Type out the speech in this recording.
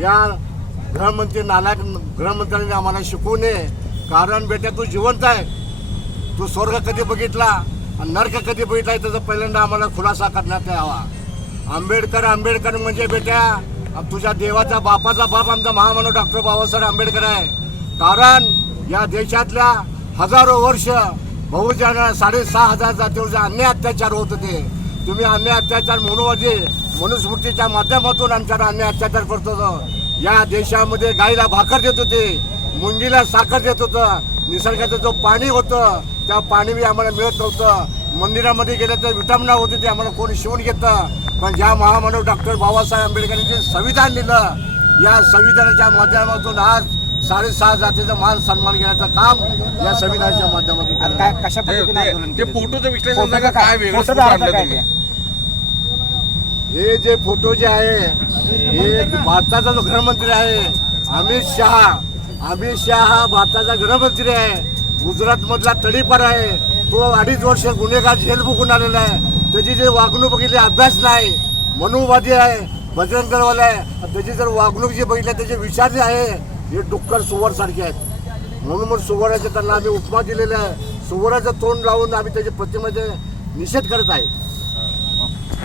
या गृहमंत्री नालायक गृहमंत्र्यांनी आम्हाला शिकवू नये. कारण बेटा तू जिवंत आहे. तू स्वर्ग कधी बघितला आणि नरक कधी बघितला त्याचा पहिल्यांदा आम्हाला खुलासा करण्यात यावा. आंबेडकर आंबेडकर म्हणजे बेट्या तुझ्या देवाचा बापाचा बाप आमचा महामानव डॉक्टर बाबासाहेब आंबेडकर आहे. कारण या देशातल्या हजारो वर्ष बहुजन साडेसहा हजार जातीवरचे अन्य अन्याय अत्याचार होत होते तुम्ही अन्याय अत्याचार म्हणून मनुस्मृतीच्या माध्यमातून आमच्यावर अन्याय अत्याचार करत होतं. या देशामध्ये गाईला भाकर देत होते मुंगीला साखर देत होतं निसर्गाचं जो पाणी होतं त्या पाणी बी आम्हाला मिळत नव्हतं. मंदिरामध्ये गेलं तर विटंबना होती ते आम्हाला कोणी शिवून घेतं पण ज्या महामानव डॉक्टर बाबासाहेब आंबेडकरांनी जे संविधान लिहिलं या संविधानाच्या माध्यमातून आज साडेसहा जातीचा मान सन्मान घेण्याचं काम या संविधानाच्या माध्यमातून. कशा ते- पद्धतीने ते-? फोटोचं विश्लेषण काय वेगळं फोटोचा सूत्र अर्थ आणलं काय तुम्ही? आहे? हे जे फोटो जे आहे हे भारताचा जो गृहमंत्री आहे अमित शहा. अमित शहा हा भारताचा गृहमंत्री आहे. गुजरात मधला तडीपार आहे. तो अडीच वर्ष गुन्हेगार जेल बुकून आलेला आहे. त्याची जे वागणूक बघितली अभ्यास नाही. मनुवादी आहे बजरंग आहे. त्याची जर वागणूक जी बघितली त्याचे विचार जे आहे हे डुक्कर सुवर सारखे आहेत. म्हणून मग सुवराचे त्यांना आम्ही उपमा दिलेला आहे. सुवराचं तोंड लावून आम्ही त्याच्या प्रतिमेचे निषेध करत आहे.